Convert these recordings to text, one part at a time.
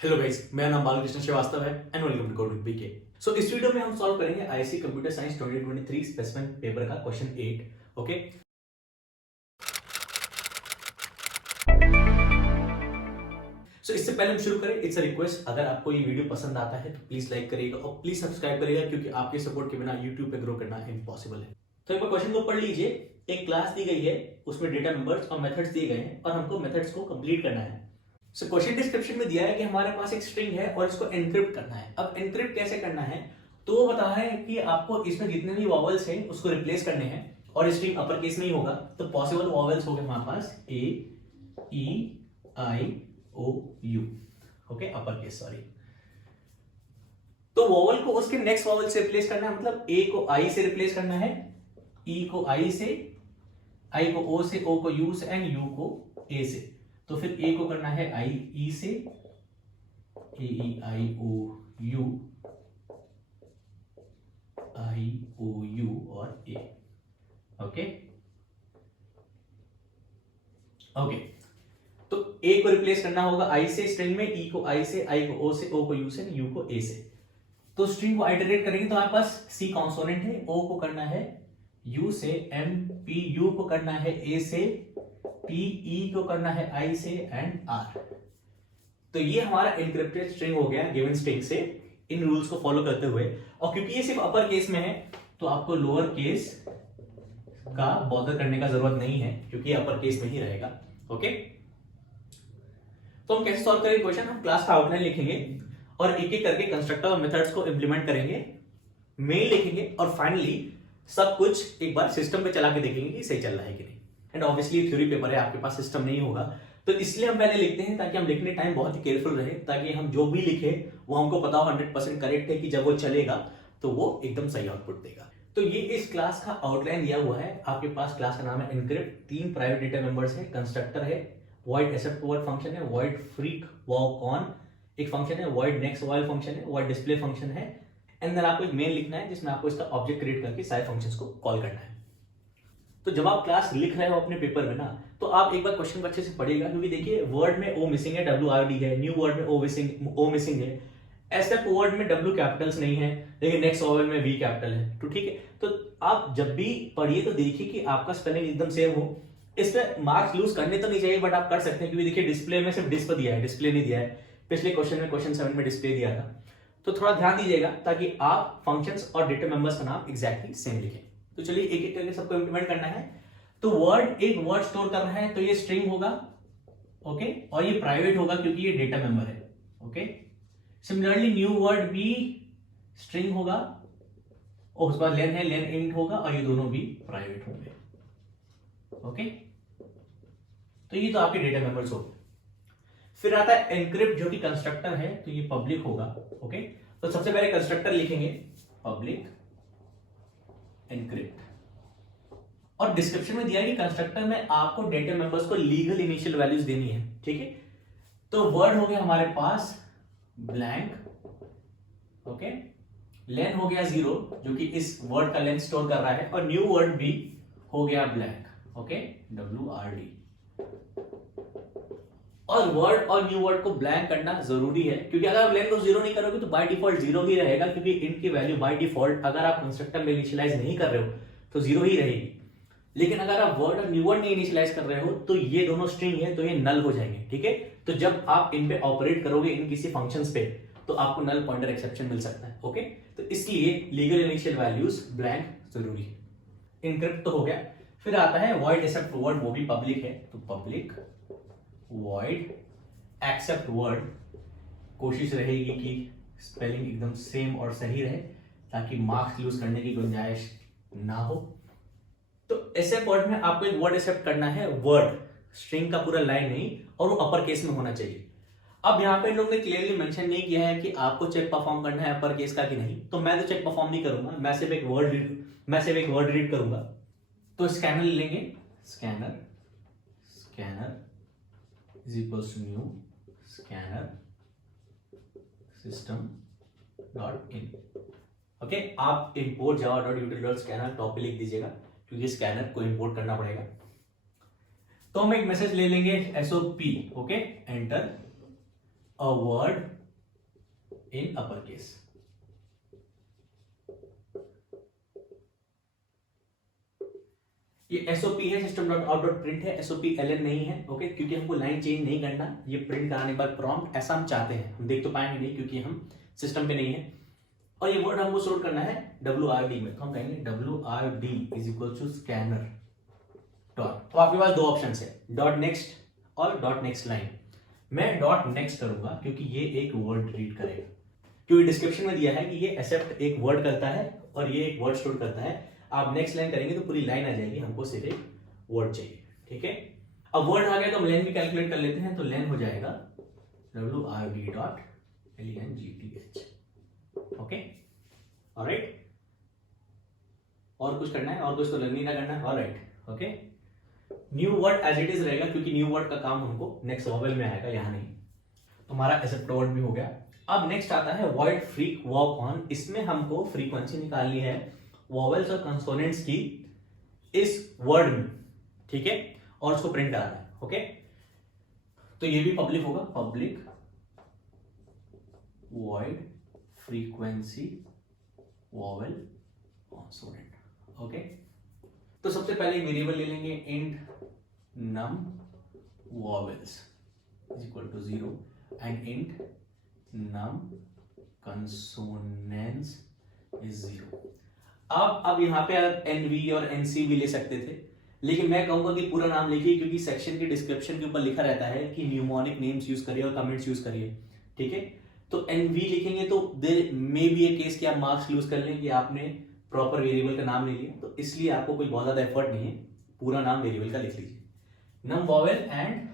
Hello guys, मेरा नाम बालकृष्ण श्रीवास्तव है and welcome to code with BK. So इस वीडियो में हम सॉल्व करेंगे IC computer science 2023 specimen paper का क्वेश्चन 8। ओके, सो इससे पहले हम शुरू करें, इट्स अ रिक्वेस्ट, अगर आपको ये वीडियो पसंद आता है तो प्लीज लाइक करिएगा और प्लीज सब्सक्राइब करिएगा, क्योंकि आपके सपोर्ट के बिना यूट्यूब पे ग्रो करना इम्पॉसिबल है। तो एक बार क्वेश्चन को पढ़ लीजिए। एक क्लास दी गई है, उसमें डेटा मेंबर्स और मेथड्स दिए गए हैं और हमको मेथड्स को कंप्लीट करना है। सो क्वेश्चन डिस्क्रिप्शन में दिया है कि हमारे पास एक स्ट्रिंग है और इसको एनक्रिप्ट करना है। अब एनक्रिप्ट कैसे करना है, तो वो बता है कि आपको इसमें जितने भी वॉवेल्स हैं उसको रिप्लेस करने हैं और स्ट्रिंग अपर केस में ही होगा। तो पॉसिबल वॉवेल्स हो गए हमारे पास A, E, I, O, U. Okay, upper case, sorry. तो वॉवल को उसके नेक्स्ट वॉवल से रिप्लेस करना है, मतलब ए को आई से रिप्लेस करना है, ई को आई से, आई को ओ से, ओ को यू से एंड यू को ए से। तो फिर ए को करना है आई ई से, ए E I O you, I O you और ए। ओके ओके, तो ए को रिप्लेस करना होगा आई से स्ट्रिंग में, ई को आई से, आई को ओ से, ओ को यू से, यू को ए से। तो स्ट्रिंग को आइटरेट करेंगे तो हमारे पास सी कॉन्सोनेंट है, ओ को करना है यू से, एम पी यू को करना है ए से, पी ई को करना है आई से एंड आर। तो ये हमारा एनक्रिप्टेड स्ट्रिंग हो गया गिवन स्ट्रिंग से, इन रूल्स को फॉलो करते हुए। और क्योंकि ये सिर्फ अपर केस में है तो आपको लोअर केस का बॉदर करने का जरूरत नहीं है, क्योंकि अपर केस में ही रहेगा। ओके, तो हम कैसे सॉल्व करेंगे क्वेश्चन, हम क्लास का आउटलाइन लिखेंगे और एक एक करके कंस्ट्रक्टर और मेथड्स को इंप्लीमेंट करेंगे, मेन लिखेंगे और फाइनली सब कुछ एक बार सिस्टम पे चला के देखेंगे कि सही चल रहा है कि नहीं। एंड ऑब्वियसली थ्योरी पेपर है, आपके पास सिस्टम नहीं होगा, तो इसलिए हम पहले लिखते हैं ताकि हम लिखने टाइम बहुत ही केयरफुल रहे, ताकि हम जो भी लिखे वो हमको पता हो 100% करेक्ट है, कि जब वो चलेगा तो वो एकदम सही आउटपुट देगा। तो ये इस क्लास का आउटलाइन दिया हुआ है आपके पास। क्लास का नाम है एनक्रिप्ट, 3 प्राइवेट डेटा मेंबर्स है, कंस्ट्रक्टर है, void accept word फंक्शन है, void freak walk on एक फंक्शन है, void next while फंक्शन है, void display फंक्शन है, एंड देन आपको एक मेन लिखना है जिसमें आपको इसका ऑब्जेक्ट क्रिएट करके सारे फंक्शंस को कॉल करना है। तो जब आप क्लास लिख रहे हो अपने पेपर में ना, तो आप एक बार क्वेश्चन को अच्छे से पढ़िएगा, क्योंकि देखिए वर्ड में ओ मिसिंग है, डब्ल्यू आर डी है, न्यू वर्ड में ओ मिसिंग है, एक्सेप्ट वर्ड में डब्ल्यू कैपिटल्स नहीं है, लेकिन नेक्स्ट वॉवेल में वी कैपिटल है। तो ठीक है, तो आप जब भी पढ़िए तो देखिए कि आपका स्पेलिंग एकदम सेम हो। इसमें मार्क्स लूज करने तो नहीं चाहिए, बट आप कर सकते हैं, क्योंकि देखिए डिस्प्ले में सिर्फ डिस्प दिया है, डिस्प्ले नहीं दिया है। पिछले क्वेश्चन में, क्वेश्चन 7 में डिस्प्ले दिया था। तो थोड़ा ध्यान दीजिएगा ताकि आप फंक्शंस और डेटा मेंबर्स का नाम एग्जैक्टली सेम लिखें। तो चलिए एक एक करके सबको इंप्लीमेंट करना है। तो वर्ड, एक वर्ड स्टोर करना है तो ये स्ट्रिंग होगा, ओके, और ये प्राइवेट होगा क्योंकि ये डेटा मेंबर है। ओके, सिमिलरली न्यू वर्ड भी स्ट्रिंग होगा और उसके बाद लेन है, लेन इंट होगा और ये दोनों भी प्राइवेट होंगे। ओके, तो ये तो आपके डेटा मेंबर्स हो गए। फिर आता है एनक्रिप्ट, जो कि कंस्ट्रक्टर है, तो ये पब्लिक होगा। ओके, तो सबसे पहले कंस्ट्रक्टर लिखेंगे पब्लिक एनक्रिप्ट, और डिस्क्रिप्शन में दिया है कि कंस्ट्रक्टर में आपको डेटा मेंबर्स को लीगल इनिशियल वैल्यूज देनी है। ठीक है, तो वर्ड हो गया हमारे पास ब्लैंक, ओके, लेन हो गया 0 जो कि इस वर्ड का लेंथ स्टोर कर रहा है, और न्यू वर्ड भी हो गया ब्लैंक, ओके, WRD। और वर्ड और न्यू वर्ड को ब्लैंक करना जरूरी है, क्योंकि अगर आप लेन को 0 नहीं करोगे तो बाय डिफॉल्ट 0 ही रहेगा, क्योंकि int की वैल्यू बाय डिफॉल्ट अगर आप कंस्ट्रक्टर में इनिशियलाइज नहीं कर रहे हो तो 0 ही रहेगी। लेकिन अगर आप वर्ड और न्यू वर्ड नहीं इनिशियलाइज कर रहे हो तो ये दोनों स्ट्रिंग है, तो ये नल हो जाएंगे। ठीक है, तो जब आप इन पे ऑपरेट करोगे, इन किसी फंक्शंस पे, तो आपको नल पॉइंटर एक्सेप्शन मिल सकता है। ओके, तो इसलिए लीगल इनिशियल वैल्यूज ब्लैंक जरूरी है। इनक्रिप्ट तो हो गया। फिर आता है void accept word, वो भी पब्लिक है, तो पब्लिक void accept word, कोशिश रहेगी कि स्पेलिंग एकदम सेम और सही रहे ताकि मार्क्स लूज करने की गुंजाइश ना हो। तो ऐसे वर्ड में आपको एक वर्ड एक्सेप्ट करना है, वर्ड, स्ट्रिंग का पूरा लाइन नहीं, और वो अपर केस में होना चाहिए। अब यहाँ पे लोग ने क्लियरली मेंशन नहीं किया है कि आपको चेक परफॉर्म करना है अपर केस का कि नहीं, तो मैं तो चेक परफॉर्म नहीं करूंगा, मैं सिर्फ एक वर्ड रीड करूंगा। तो स्कैनर लेंगे, scanner is equals to new scanner system dot in. Okay, आप import Java dot util dot scanner top पे लिख दीजिएगा, क्योंकि स्कैनर को इंपोर्ट करना पड़ेगा। तो हम एक मैसेज ले लेंगे SOP, okay, enter. A word in upper case. ये एसओपी है, system dot out dot print है, एसओपी एलएन नहीं है। ओके, क्योंकि हमको लाइन चेंज नहीं करना, ये प्रिंट कराने के बाद प्रॉम्प्ट ऐसा हम चाहते हैं, हम देख तो पाएंगे नहीं क्योंकि हम सिस्टम पे नहीं है। और ये वर्ड हमको स्टोर करना है WRD में, तो हम कहेंगे WRD is equal to scanner dot. तो आपके पास दो ऑप्शन है, डॉट नेक्स्ट और डॉट नेक्स्ट लाइन। मैं डॉट नेक्स्ट करूंगा क्योंकि ये एक वर्ड रीड करेगा, क्योंकि डिस्क्रिप्शन में दिया है कि ये एक्सेप्ट एक वर्ड करता है और ये एक वर्ड स्टोर करता है। आप नेक्स्ट लाइन करेंगे तो पूरी लाइन आ जाएगी, हमको सिर्फ एक वर्ड चाहिए। ठीक है, अब वर्ड आ गया तो हम लेन भी कैलकुलेट कर लेते हैं। तो लेन हो जाएगा WRD dot LENGTH। Okay, alright, और कुछ करना है? और कुछ तो लर्निंग ना करना है। Alright, okay, new word as it is रहेगा क्योंकि न्यू वर्ड का काम हमको नेक्स्ट वॉवेल में आएगा, यहां नहीं। तो हमारा एक्सेप्ट वर्ड भी हो गया। अब नेक्स्ट आता है वॉइड फ्रीक वॉक ऑन। इसमें हमको फ्रीक्वेंसी निकालनी है वॉवेल्स और कंसोनेंट्स की इस वर्ड में, ठीक है, और उसको प्रिंट कराना है। ओके, तो ये भी पब्लिक होगा, public void frequency vowel consonant. Okay, तो सबसे पहले वेरिएबल ले लेंगे int num vowels is equal to 0 and int num consonants is 0। अब यहां पे NV और NC भी ले सकते थे, लेकिन मैं कहूंगा कि पूरा नाम लिखिए क्योंकि सेक्शन के डिस्क्रिप्शन के ऊपर लिखा रहता है कि न्यूमोनिक नेम्स यूज करिए और कमेंट्स यूज करिए। ठीक है, तो NV लिखेंगे तो there may be a case कि आप मार्क्स लूज कर लें कि आपने प्रॉपर वेरिएबल का नाम ले लिया, तो इसलिए आपको कोई बहुत ज्यादा एफर्ट नहीं है, पूरा नाम वेरिएबल का लिख लीजिए, नम वॉवेल एंड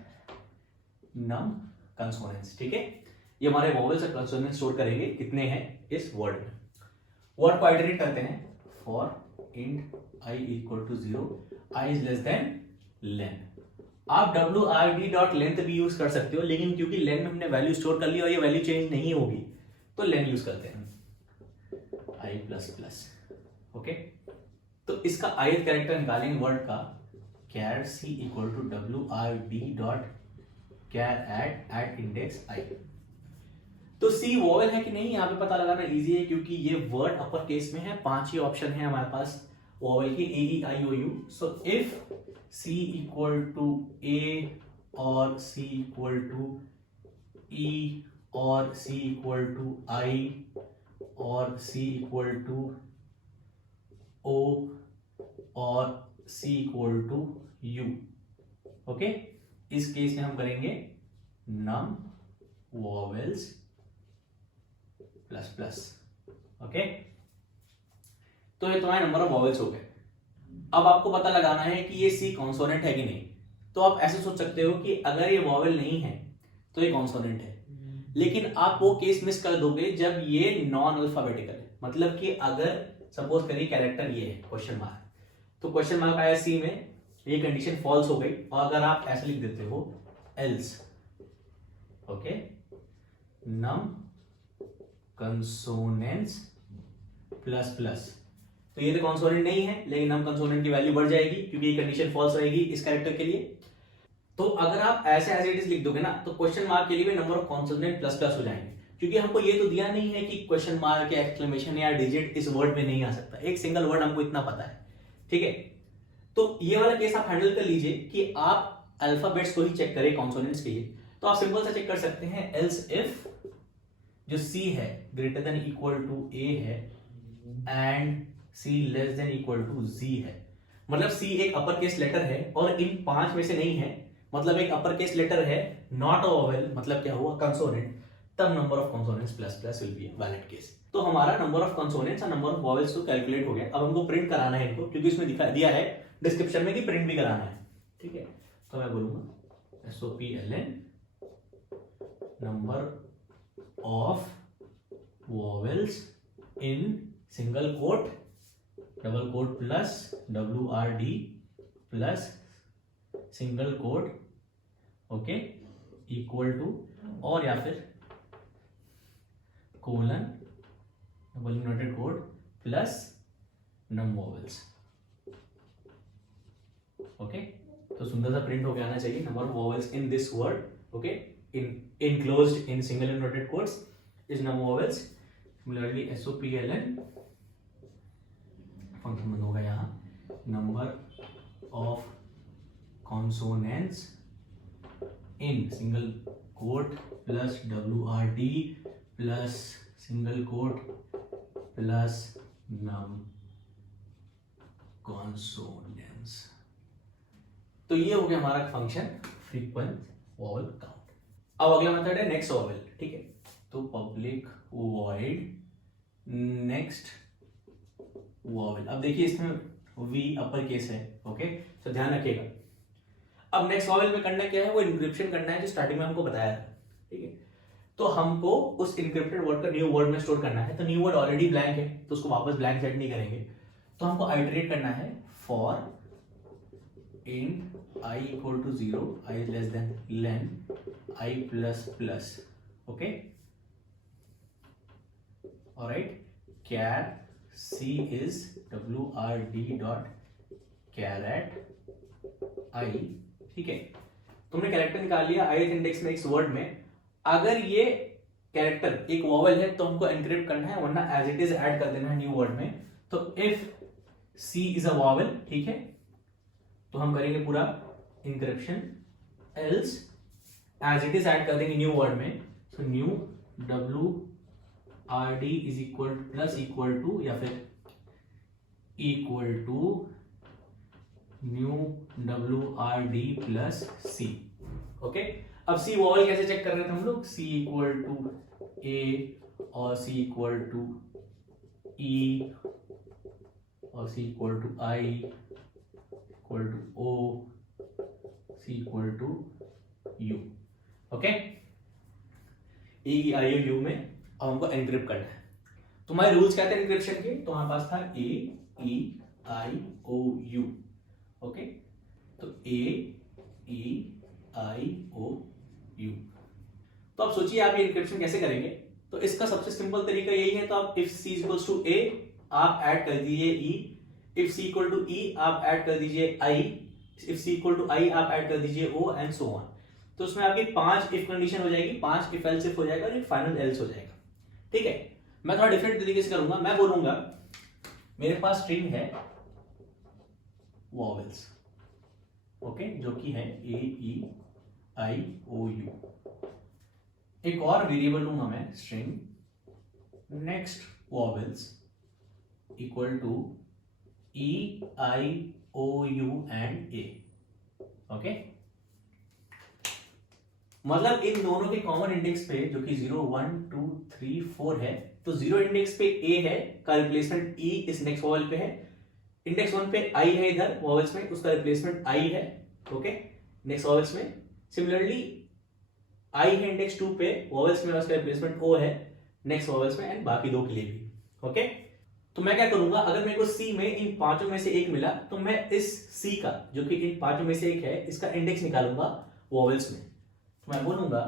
नम कंसोनेंट्स। ठीक है, ये हमारे वॉवेल्स और कंसोनेंट्स स्टोर करेंगे कितने हैं इस वर्ड में। वर्ड को आइटरेट करते हैं for int I equal to 0, I is less than len। आप WRD डॉट लेंथ भी यूज कर सकते हो, लेकिन क्योंकि लेन में हमने वैल्यू स्टोर कर ली और ये वैल्यू चेंज नहीं होगी तो लेन यूज करते हैं I प्लस प्लस। ओके, तो इसका ith कैरेक्टर निकालेंगे वर्ड का, char c equal to WRD dot char at index I। तो सी वॉवेल है कि नहीं यहाँ पे पता लगाना इजी है क्योंकि ये वर्ड अपर केस में है, 5 ही ऑप्शन है हमारे पास वॉवेल की, AEIOU। So if C equal to A और C इक्वल टू E और C इक्वल टू I और C इक्वल टू O और C equal to U। Okay, इस केस में हम करेंगे num vowels plus plus. Okay, तो ये तुम्हारे नंबर ऑफ वॉवेल्स हो गए। अब आपको पता लगाना है कि ये सी कॉन्सोनेंट है कि नहीं। तो आप ऐसे सोच सकते हो कि अगर ये वॉवेल नहीं है तो ये कॉन्सोनेंट है, लेकिन आप वो केस मिस कर दोगे जब ये नॉन अल्फाबेटिकल है। मतलब कि अगर सपोज करिए कैरेक्टर ये है क्वेश्चन मार्क, तो क्वेश्चन मार्क आया सी में, ये कंडीशन फॉल्स हो गई, और अगर आप ऐसे लिख देते हो एल्स, ओके, नम कंसोनेंट्स प्लस प्लस, तो ये तो कंसोनेंट नहीं है, लेकिन नम कंसोनेंट की वैल्यू बढ़ जाएगी क्योंकि ये कंडीशन फॉल्स रहेगी इस कैरेक्टर के लिए। तो अगर आप ऐसे एज इट इज लिख दोगे ना, तो क्वेश्चन मार्क के लिए भी number of consonant plus plus हो जाएंगे, क्योंकि हमको ये तो दिया नहीं है कि क्वेश्चन मार्क या एक्सक्लेमेशन या डिजिट इस वर्ड में नहीं आ सकता, एक सिंगल वर्ड हमको इतना पता है। ठीक है, तो ये वाला केस आप हैंडल कर लीजिए कि आप अल्फाबेट्स को ही चेक करें कॉन्सोनेंट्स के लिए। तो आप सिंपल सा चेक कर सकते हैं, एल्स इफ जो C है greater than equal to A है and C less than equal to Z है, मतलब C एक अपर केस लेटर है और इन 5 में से नहीं है, मतलब एक अपर केस लेटर है, नॉट अ वॉवेल, मतलब क्या हुआ कंसोनेंट, तब number of consonants plus plus will be a valid case. तो हमारा नंबर ऑफ कंसोनेंट्स और नंबर ऑफ वॉवेल्स तो कैलकुलेट हो गया। अब हमको प्रिंट कराना है इनको, क्योंकि इसमें दिया है डिस्क्रिप्शन में कि प्रिंट भी कराना है। ठीक है, तो मैं बोलूंगा SOPLN number of vowels in single quote, double quote plus WRD plus single quote, okay, equal to, और या फिर colon double inverted quote plus num vowels. Okay, तो सुंदर सा प्रिंट होके आना चाहिए number of vowels in this word. Okay, enclosed in single inverted quotes is number of vowels. Similarly SOPLN function बंद होगा यहाँ, number of consonants in single quote plus WRD plus single quote plus num consonants. तो ये हो गया हमारा function frequent vowel count. अब अगला मेथड है नेक्स्ट वॉवल, ठीक है। तो पब्लिक वॉइड नेक्स्ट वॉवल। अब देखिए इसमें वी अपर केस है, ओके, तो ध्यान रखिएगा। अब नेक्स्ट वॉवल में करना क्या है, वो इंक्रिप्शन करना है जो स्टार्टिंग में हमको बताया था, ठीक है। तो हमको उस इंक्रिप्टेड वर्ड का न्यू वर्ड में स्टोर करना है। तो न्यू वर्ड ऑलरेडी ब्लैंक है तो उसको वापस ब्लैंक सेट नहीं करेंगे, तो हमको आइटरेट करना है for int I equal to 0, I is less than len I plus plus, okay, alright, char c is wrd dot char@i, ठीक है। तुमने कैरेक्टर निकाल लिया ith इंडेक्स में इस वर्ड में। अगर ये कैरेक्टर एक वॉवल है तो हमको एनक्रिप्ट करना है, वरना एज इट इज ऐड कर देना है न्यू वर्ड में। तो if c is a vowel, ठीक है, तो हम करेंगे पूरा encryption, else as it is add कर देंगे न्यू वर्ड में। So new WRD is equal plus equal to या फिर equal to new WRD plus C, okay. अब C वॉवल कैसे चेक कर रहे थे हम लोग, C इक्वल टू A और C इक्वल टू E और C equal to I equal to O, C equal to U, okay. E I O U में अब हमको एनक्रिप्ट करना है। तुम्हारे रूल्स क्या थे एनक्रिप्शन के, तो हमारे पास था A E I O U, okay. तो A E I O U। तो आप सोचिए आप ये एनक्रिप्शन कैसे करेंगे। तो इसका सबसे सिंपल तरीका यही है, तो आप if C equals to A आप ऐड कर दीजिए E, if C equal to E आप ऐड कर दीजिए I, if C equal to I आप ऐड कर दीजिए O एंड सो ऑन। तो उसमें आपकी 5 इफ कंडीशन हो जाएगी, 5 इफ एल्स इफ हो जाएगा और एक फाइनल एल्स हो जाएगा, ठीक है। मैं थोड़ा डिफरेंट तरीके से करूंगा। मैं बोलूंगा मेरे पास स्ट्रिंग है वॉवेल्स, ओके, जो कि है A E I O U। एक और वेरिएबल लूंगा मैं string next vowels equal to E I O U and A, okay. मतलब इन दोनों के कॉमन इंडेक्स पे जो कि 0 1 2 3 4 है, तो 0 इंडेक्स पे A है का रिप्लेसमेंट E इस नेक्स्ट वॉवल पे है, इंडेक्स 1 पे I है इधर वॉवल्स में, उसका रिप्लेसमेंट I है, ओके, नेक्स्ट वॉवल्स में। सिमिलरली I है इंडेक्स 2 पे वॉवल्स में, उसका रिप्लेसमेंट O है नेक्स्ट वॉवल्स में, एंड बाकी दो के लिए भी, ओके। तो मैं क्या करूंगा, अगर मेरे को C में इन पांचों में से एक मिला तो मैं इस C का जो कि इन पांचों में से एक है इसका इंडेक्स निकालूंगा वॉवल्स में। तो मैं बोलूंगा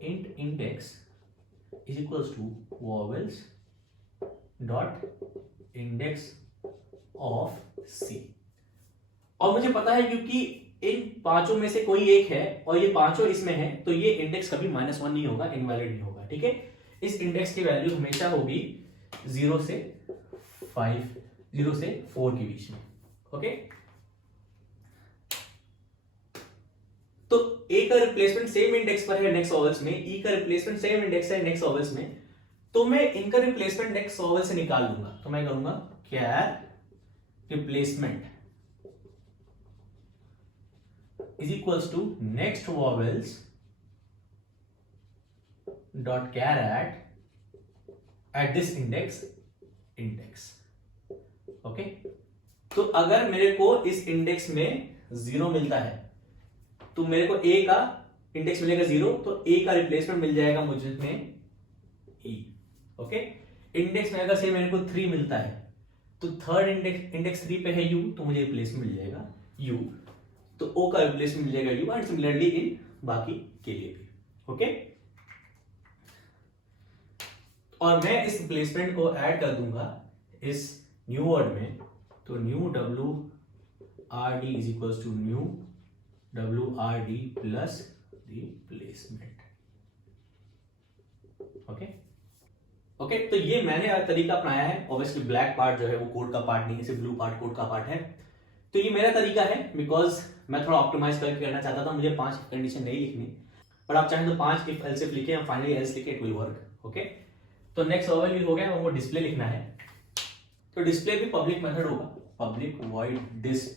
int index is equals to vowels dot index of C। और मुझे पता है क्योंकि इन पांचों में से कोई एक है और ये पांचों इसमें है, तो ये इंडेक्स कभी -1 नहीं होगा, इनवैलिड नहीं होगा, ठीक है। इस इंडेक्स की वैल्यू हमेशा होगी 0 से 4 के बीच में, ओके। तो A का रिप्लेसमेंट सेम इंडेक्स पर है नेक्स्ट वॉवल्स में, E का रिप्लेसमेंट सेम इंडेक्स है नेक्स्ट वॉवल्स में, तो मैं इनका रिप्लेसमेंट नेक्स्ट वॉवल से निकाल लूंगा। तो मैं करूंगा char replacement is equals to next vowels dot char at this index, okay. तो अगर मेरे को इस इंडेक्स में 0 मिलता है तो मेरे को A का इंडेक्स मिलेगा 0, तो A का रिप्लेसमेंट मिल जाएगा मुझे में E, ओके। इंडेक्स में अगर से मेरे को 3 मिलता है तो थर्ड इंडेक्स 3 पे है U, तो मुझे रिप्लेसमेंट मिल जाएगा U, तो O का रिप्लेसमेंट मिल जाएगा U, एंड सिमिलरली इन बाकी के लिए भी, ओके। और मैं इस रिप्लेसमेंट को ऐड कर दूंगा इस न्यू वर्ड में, तो new WRD is equal to new WRD plus replacement. Okay, तो ये मैंने तरीका अपनाया है। ऑब्वियसली ब्लैक पार्ट जो है वो कोड का पार्ट नहीं है, सिर्फ ब्लू पार्ट कोड का पार्ट है। तो ये मेरा तरीका है बिकॉज मैं थोड़ा ऑप्टिमाइज करके करना चाहता था, मुझे 5 कंडीशन नहीं लिखनी, पर आप चाहें तो 5 इफ एल्स इफ लिखे, फाइनली एल्स लिखे, इट विल वर्क। ओके, तो नेक्स्ट ओवरव्यू हो गया, वो डिस्प्ले लिखना है। तो डिस्प्ले भी पब्लिक मेथड होगा, पब्लिक वॉइड डिस,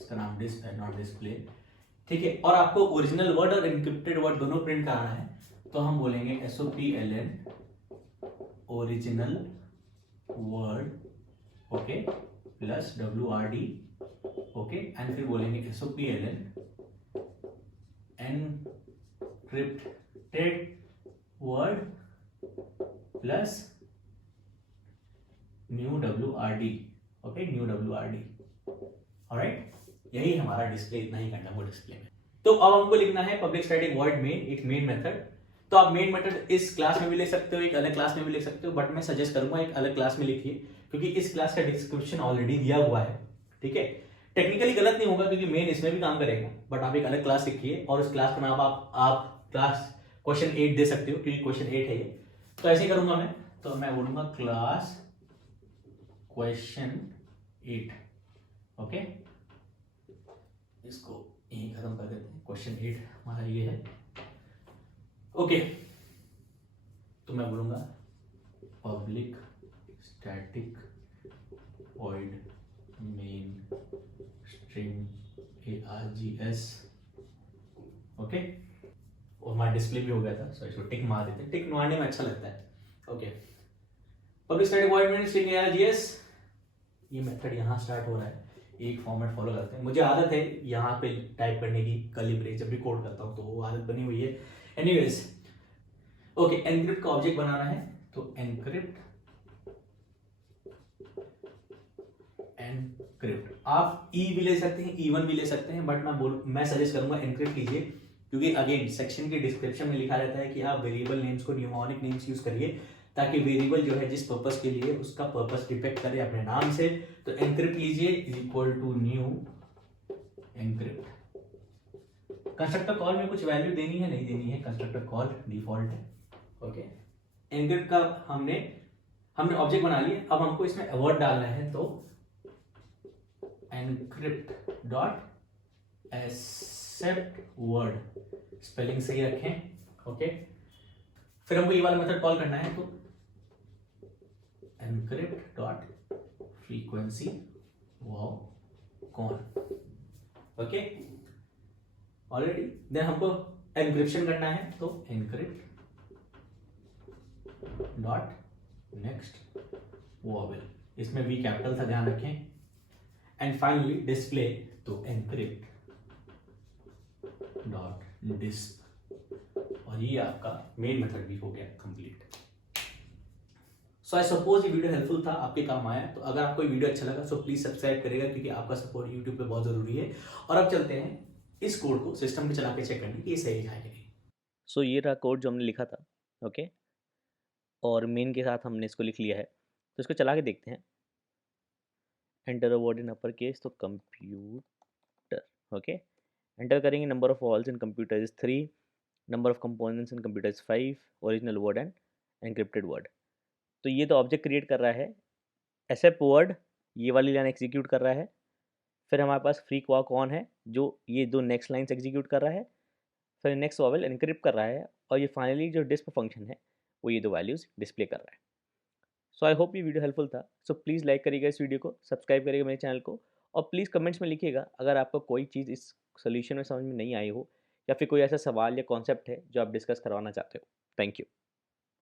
इसका नाम डिस है नॉट डिस्प्ले, ठीक है। और आपको ओरिजिनल वर्ड और एनक्रिप्टेड वर्ड दोनों प्रिंट कराना है, तो हम बोलेंगे SOPLN original word, okay, plus WRD, okay, and फिर बोलेंगे SOPLN encrypted word plus new WRD, okay, new WRD। Alright, यही हमारा डिस्प्ले, इतना ही करना वो डिस्प्ले में। तो अब हमको लिखना है पब्लिक स्टैटिक वॉइड मेन, एक मेन मेथड। तो आप मेन मेथड इस क्लास में भी लिख सकते हो, एक अलग क्लास में भी लिख सकते हो, बट मैं सजेस्ट करूंगा एक अलग क्लास में लिखिए, क्योंकि इस क्लास का डिस्क्रिप्शन ऑलरेडी दिया हुआ है, ठीक है। टेक्निकली गलत नहीं होगा क्योंकि मेन इसमें भी काम करेगा, बट आप एक अलग क्लास लिखिए और उस क्लास का नाम आप क्लास क्वेश्चन 8 दे सकते हो, क्योंकि क्वेश्चन 8 है ये। तो ऐसे ही करूंगा मैं, तो मैं बोलूंगा क्लास क्वेश्चन 8, ओके, इसको यही खत्म कर देते हैं। क्वेश्चन 8 हमारा ये है, ओके। तो मैं बोलूंगा public static void main string ARGS, okay. और हमारा डिस्प्ले भी हो गया था, सो इसको टिक मार देते हैं, टिक मारने में अच्छा लगता है, okay. Public static void main string ARGS, ये मेथड यहाँ स्टार्ट हो रहा है, एक फॉर्मेट फॉलो करते हैं। मुझे आदत है यहाँ पे टाइप करने की, कर्ली ब्रेस जब भी कोड करता हूँ तो वो आदत बनी हुई है। एनीवेज, ओके, एनक्रिप्ट का ऑब्जेक्ट बनाना है, तो एनक्रिप्ट आप E भी ले सकते हैं, E1 भी ले सकते हैं, बट मैं सजेस्ट करूंगा एनक्रिप्ट लीजिए, क्योंकि अगेन सेक्शन के डिस्क्रिप्शन में लिखा रहता है कि आप वेरिएबल नेम्स को न्यूमोनिक नेम्स यूज करिए, ताकि वेरिएबल जो है जिस पर्पस के लिए उसका पर्पस डिपेक्ट करे अपने नाम से। तो एनक्रिप्ट लीजिए equal to new encrypt. Constructor call में कुछ वैल्यू देनी है, नहीं देनी है, कंस्ट्रक्टर कॉल डिफॉल्ट है, ओके। एनक्रिप्ट का हमने ऑब्जेक्ट बना लिया, अब हमको इसमें वर्ड डालना है, तो encrypt dot accept word, spelling सही रखें, ओके। फिर हमको ये वाला मेथड कॉल करना है, तो एनक्रिप्ट डॉट फ्रीक्वेंसी वाओ कौन, ओके, ऑलरेडी। देन हमको एनक्रिप्शन करना है, तो एनक्रिप्ट डॉट नेक्स्ट वॉवेल, इसमें V कैपिटल था, ध्यान रखें। एंड फाइनली डिस्प्ले, तो एनक्रिप्ट डॉट डिस्प, और ये आपका मेन मेथड भी हो गया कंप्लीट। सो आई सपोज ये वीडियो हेल्पफुल था, आपके काम आया। तो अगर आपको ये वीडियो अच्छा लगा सो प्लीज सब्सक्राइब करेगा, क्योंकि आपका सपोर्ट यूट्यूब पे बहुत जरूरी है। और अब चलते हैं इस कोड को सिस्टम पे चला के चेक करने की ये सही है कि नहीं। सो ये रहा कोड जो हमने लिखा था, ओके, और मेन के साथ हमने इसको लिख लिया है। तो इसको चला के देखते हैं। Enter a word in upper case, तो कंप्यूटर, ओके। एंटर करेंगे, number of walls in computer is 3, number of components in computer is 5, original word end encrypted word. तो ये तो ऑब्जेक्ट क्रिएट कर रहा है, एक्सेप्ट वर्ड ये वाली लाइन एग्जीक्यूट कर रहा है। फिर हमारे पास फ्री क्वाक ऑन है, जो ये दो नेक्स्ट लाइन्स एग्जीक्यूट कर रहा है। फिर नेक्स्ट वॉवेल एनक्रिप्ट कर रहा है, और ये फाइनली जो डिस्प फंक्शन है वो ये दो वैल्यूज़ डिस्प्ले कर रहा है। सो आई होप ये वीडियो हेल्पफुल था। सो प्लीज़ लाइक करिएगा इस वीडियो को, सब्सक्राइब करिएगा मेरे चैनल को, और प्लीज़ कमेंट्स में लिखिएगा अगर आपको कोई चीज़ इस सोल्यूशन में समझ में नहीं आई हो, या फिर कोई ऐसा सवाल या कॉन्सेप्ट है जो आप डिस्कस करवाना चाहते हो। Thank you.